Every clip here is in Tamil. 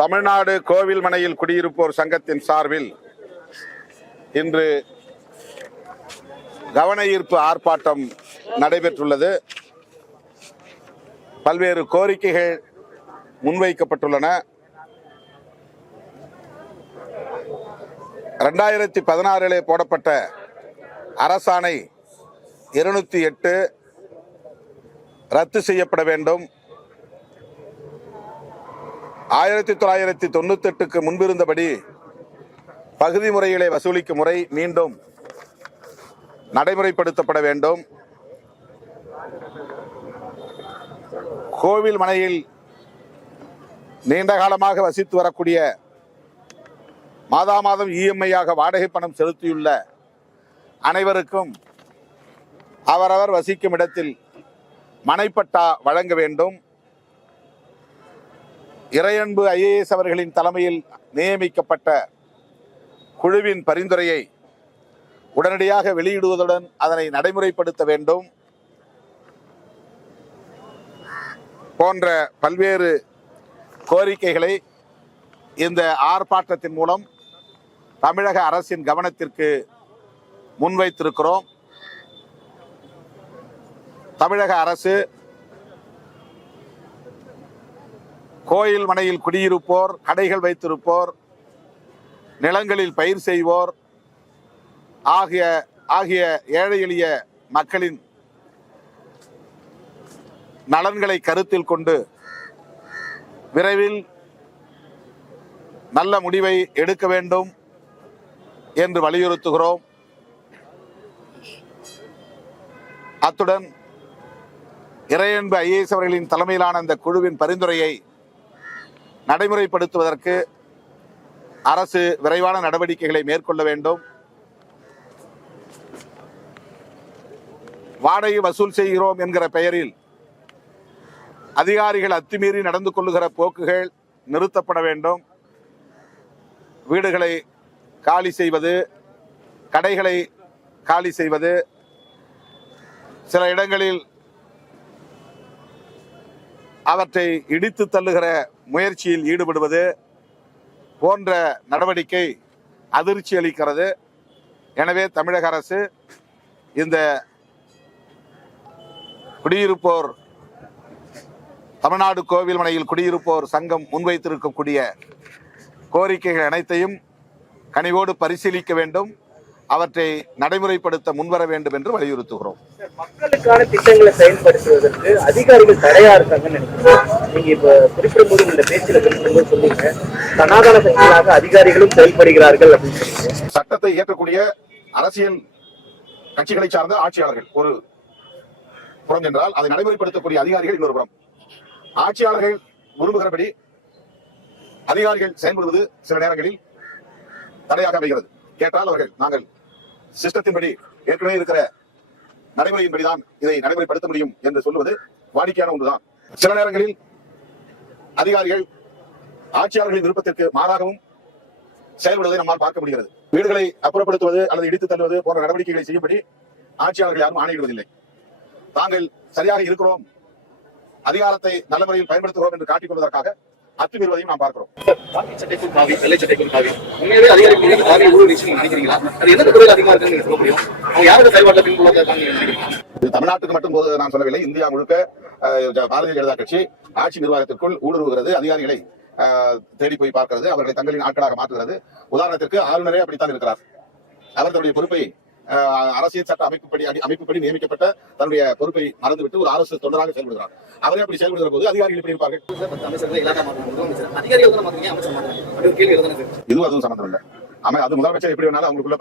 தமிழ்நாடு கோவில்மனையில் குடியிருப்போர் சங்கத்தின் சார்பில் இன்று கவன ஈர்ப்பு ஆர்ப்பாட்டம் நடைபெற்றுள்ளது. பல்வேறு கோரிக்கைகள் முன்வைக்கப்பட்டுள்ளன. ரெண்டாயிரத்தி பதினாறிலே போடப்பட்ட அரசாணை இருநூத்தி எட்டு ரத்து செய்யப்பட வேண்டும். ஆயிரத்தி தொள்ளாயிரத்தி தொண்ணூத்தெட்டுக்கு முன்பிருந்தபடி பகுதி முறையிலே வசூலிக்கும் முறை மீண்டும் நடைமுறைப்படுத்தப்பட வேண்டும். கோவில் மனையில் நீண்ட காலமாக வசித்து வரக்கூடிய மாதா மாதம் இஎம்ஐயாக வாடகை பணம் செலுத்தியுள்ள அனைவருக்கும் அவரவர் வசிக்கும் இடத்தில் மனைப்பட்டா வழங்க வேண்டும். இறையன்பு ஐஏஎஸ் அவர்களின் தலைமையில் நியமிக்கப்பட்ட குழுவின் பரிந்துரையை உடனடியாக வெளியிடுவதுடன் அதனை நடைமுறைப்படுத்த வேண்டும் போன்ற பல்வேறு கோரிக்கைகளை இந்த ஆர்ப்பாட்டத்தின் மூலம் தமிழக அரசின் கவனத்திற்கு முன்வைத்திருக்கிறோம். தமிழக அரசு கோயில் மனையில் குடியிருப்போர் கடைகள் வைத்திருப்போர் நிலங்களில் பயிர் செய்வோர் ஆகிய ஆகிய ஏழை எளிய மக்களின் நலன்களை கருத்தில் கொண்டு விரைவில் நல்ல முடிவை எடுக்க வேண்டும் என்று வலியுறுத்துகிறோம். அத்துடன் இறையன்பு ஐஏஎஸ் அவர்களின் தலைமையிலான இந்த குழுவின் பரிந்துரையை நடைமுறைப்படுத்துவதற்கு அரசு விரைவான நடவடிக்கைகளை மேற்கொள்ள வேண்டும். வாடகை வசூல் செய்கிறோம் என்கிற பெயரில் அதிகாரிகள் அத்துமீறி நடந்து கொள்ளுகிற போக்குகள் நிறுத்தப்பட வேண்டும். வீடுகளை காலி செய்வது கடைகளை காலி செய்வது சில இடங்களில் அவற்றை இடித்து தள்ளுகிற முயற்சியில் ஈடுபடுவது போன்ற நடவடிக்கை அதிர்ச்சி அளிக்கிறது. எனவே தமிழக அரசு இந்த குடியிருப்போர் தமிழ்நாடு கோவில் மனையில் குடியிருப்போர் சங்கம் முன்வைத்திருக்கக்கூடிய கோரிக்கைகள் அனைத்தையும் கனிவோடு பரிசீலிக்க வேண்டும். அவற்றை நடைமுறைப்படுத்த முன்வர வேண்டும் என்று வலியுறுத்துகிறோம். மக்களுக்கான திட்டங்களை செயல்படுத்துவதற்கு அதிகாரிகள் தடையா இருக்காங்கன்னு நினைக்கிறேன் நீங்க இப்ப குறிப்பிடும்போது இந்த பேச்சில குறிப்பிடும்போது சொன்னீங்க. சனாதன சக்திகளாக அதிகாரிகளும் செயல்படுகிறார்கள் அப்படின்னு சொன்னீங்க. சட்டத்தை ஏற்றக்கூடிய அரசியல் கட்சிகளை சார்ந்த ஆட்சியாளர்கள் ஒரு புறம் என்றால் அதை நடைமுறைப்படுத்தக்கூடிய அதிகாரிகள் இன்னொரு புறம். ஆட்சியாளர்கள் விரும்புகிறபடி அதிகாரிகள் செயல்படுவது சில நேரங்களில் தடையாக அமைகிறது. கேட்டால் அவர்கள் நாங்கள் சிஸ்டத்தின்படி ஏற்கனவே இருக்கிற நடைமுறையின்படிதான் இதை நடைமுறைப்படுத்த முடியும் என்று சொல்லுவது வாடிக்கையான ஒன்றுதான். சில நேரங்களில் அதிகாரிகள் ஆட்சியாளர்களின் விருப்பத்திற்கு மாறாகவும் செயல்படுவதை நம்மால் பார்க்க முடிகிறது. வீடுகளை அப்புறப்படுத்துவது அல்லது இடித்து தள்ளுவது போன்ற நடவடிக்கைகளை செய்யும்படி ஆட்சியாளர்கள் யாரும் ஆணையிடுவதில்லை. தாங்கள் சரியாக இருக்கிறோம். அதிகாரத்தை நல்ல முறையில் பயன்படுத்துகிறோம் என்று காட்டிக் கொள்வதற்காக அத்துமீறுவதையும் நாம் பார்க்கிறோம். நினைக்கிறீங்களா? அது எந்த துறையில் அதிகமா இருக்குன்னு சொல்ல முடியும்? அவங்க யாருக்கு செயல்பாட்டில் பின்புலத்தை இது தமிழ்நாட்டுக்கு மட்டும் போது நான் சொல்லவில்லை. இந்தியா முழுக்க பாரதிய ஜனதா கட்சி ஆட்சி நிர்வாகத்திற்குள் ஊடுருவுகிறது அதிகாரிகளை தேடி போய் பார்க்கிறது அவர்களை தங்களின் ஆட்களாக மாற்றுகிறது. உதாரணத்திற்கு ஆளுநரே அப்படித்தான் இருக்கிறார். அவர் தன்னுடைய பொறுப்பை அரசியல் சட்ட அமைப்புப்படி அமைப்புப்படி நியமிக்கப்பட்ட தன்னுடைய பொறுப்பை மறந்துவிட்டு ஒரு அரசு தொண்டராக செயல்படுகிறார். அவரே அப்படி செயல்படுகிற போது அதிகாரிகள் எப்படி இருப்பார்கள்? இதுவும் அதுவும் சம்பந்தம் இல்லை. அது முதலமைச்சர் எப்படி வேணாலும் அவங்களுக்குள்ள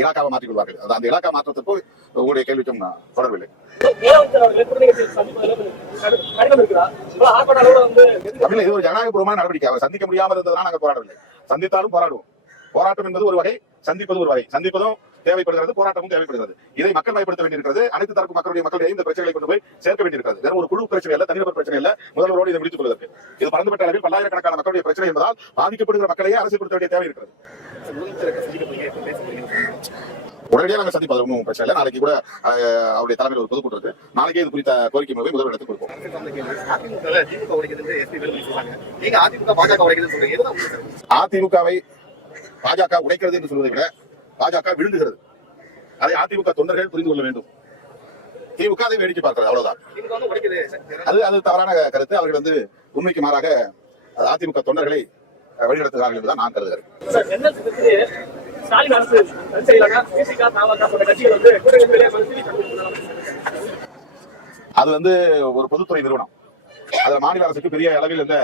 இலாக்காவை மாற்றிக் கொள்வார்கள். அது அந்த இலாக்கா மாற்றத்திற்கு உங்களுடைய கேள்விக்கும் நான் தொடர்பில்லை தமிழ்ல இது ஒரு ஜனநாயகபூர்வமான நடவடிக்கை. அவர் சந்திக்க முடியாமல் இருந்ததுதான் நாங்கள் போராடவில்லை. சந்தித்தாலும் போராடுவோம். போராட்டம் என்பது ஒரு வகை சந்திப்பது ஒரு வகை. சந்திப்பதும் தேவைப்படுகிறது போராட்டமும் தேவைப்படுகிறது. இதை மக்கள் பயப்படுத்த வேண்டியிருக்கிறது. அனைத்து தரப்பு மக்களுடைய மக்களையும் இந்த பிரச்சனைகளை கொண்டு போய் சேர்க்க வேண்டியிருக்கிறது. வெறும் ஒரு குழு பிரச்சனை இல்ல தனிநபர் பிரச்சனை இல்ல முதல்வரோடு இதை முடித்துக் கொள்வதற்கு. இது பறந்துபட்ட அளவில் பல்லாயிரக்கணக்கான மக்களுடைய பிரச்சனை என்பதால் பாதிக்கப்படுகிற மக்களையே அரசு வேண்டிய தேவை இருக்கிறது. உடனடியாக நாங்கள் சந்திப்பது ஒன்றும் பிரச்சனை இல்லை. நாளைக்கு கூட அவருடைய தலைமையில் ஒரு பொதுக்கூட்டம் இருக்கு. நாளைக்கே இது குறித்த கோரிக்கை மனுவை முதல்வரிடத்துக்கு கொடுப்போம். அதிமுக பாஜக உடைக்கிறது அதிமுகவை பாஜக உடைக்கிறது என்று சொல்வதை விட பாஜக விழுங்குகிறது அதை அதிமுக தொண்டர்கள் புரிந்து கொள்ள வேண்டும். திமுக அதை வேடிக்கை பார்க்கிறது அவ்வளவுதான். அது அது தவறான கருத்து. அவர்கள் வந்து உண்மைக்கு மாறாக அதிமுக தொண்டர்களை வழிநடத்துகிறார்கள் என்றுதான் நான் கருதுகிறேன். அது வந்து ஒரு பொதுத்துறை நிறுவனம். அதுல மாநில அரசுக்கு பெரிய அளவில் எந்த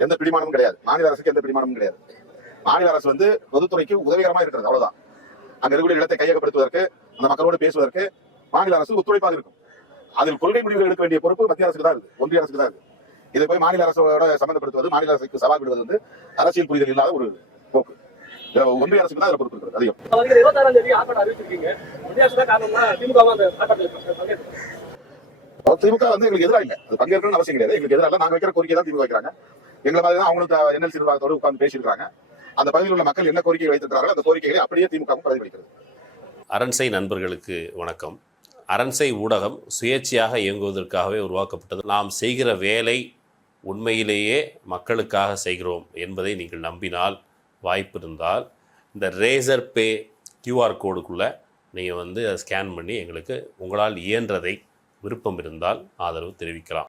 எந்த பிடிமானமும் கிடையாது. மாநில அரசுக்கு எந்த பிடிமானமும் கிடையாது. மாநில அரசு வந்து பொதுத்துறைக்கு உதவிகரமா இருக்கிறது அவ்வளவுதான். அங்க இருக்கக்கூடிய இடத்தை கையகப்படுத்துவதற்கு அந்த மக்களோடு பேசுவதற்கு மாநில அரசு ஒத்துழைப்பாக இருக்கும். அதில் கொள்கை முடிவுகள் எடுக்க வேண்டிய பொறுப்பு மத்திய அரசுக்கு தான் இருக்கு. ஒன்றிய அரசுக்கு தான் இருக்கு. இதை போய் மாநில அரசோட சம்பந்தப்படுத்துவது மாநில அரசுக்கு சவால் விடுவது வந்து அரசியல் புரிதல் இல்லாத ஒரு போக்கு. ஒன்றிய அரசுக்கு தான் பொறுப்பு இருக்கிறது அதிகம். திமுக வந்து எங்களுக்கு எதிராக இல்லை. அது பங்கேற்கணும்னு அவசியம் கிடையாது. எங்களுக்கு எதிராக. நாங்க வைக்கிற கோரிக்கை தான் திமுக வைக்கிறாங்க. எங்களை மாதிரி தான் அவங்களும் என்எல்சி நிர்வாகத்தோடு உட்கார்ந்து பேசியிருக்காங்க அந்த பகுதியில் உள்ள மக்கள் என்ன கோரிக்கை வைத்திருக்கிறார்கள் அந்த கோரிக்கைகளை அப்படியே திமுகவும் பிரதிபலிக்கிறது அரண்சை நண்பர்களுக்கு வணக்கம். அரண்சை ஊடகம் சுயேட்சையாக இயங்குவதற்காகவே உருவாக்கப்பட்டது. நாம் செய்கிற வேலை உண்மையிலேயே மக்களுக்காக செய்கிறோம் என்பதை நீங்கள் நம்பினால் வாய்ப்பு இருந்தால் இந்த ரேசர் பே கியூஆர் கோடுக்குள்ளே நீங்கள் வந்து அதை ஸ்கேன் பண்ணி எங்களுக்கு உங்களால் இயன்றதை விருப்பம் இருந்தால் ஆதரவு தெரிவிக்கலாம்.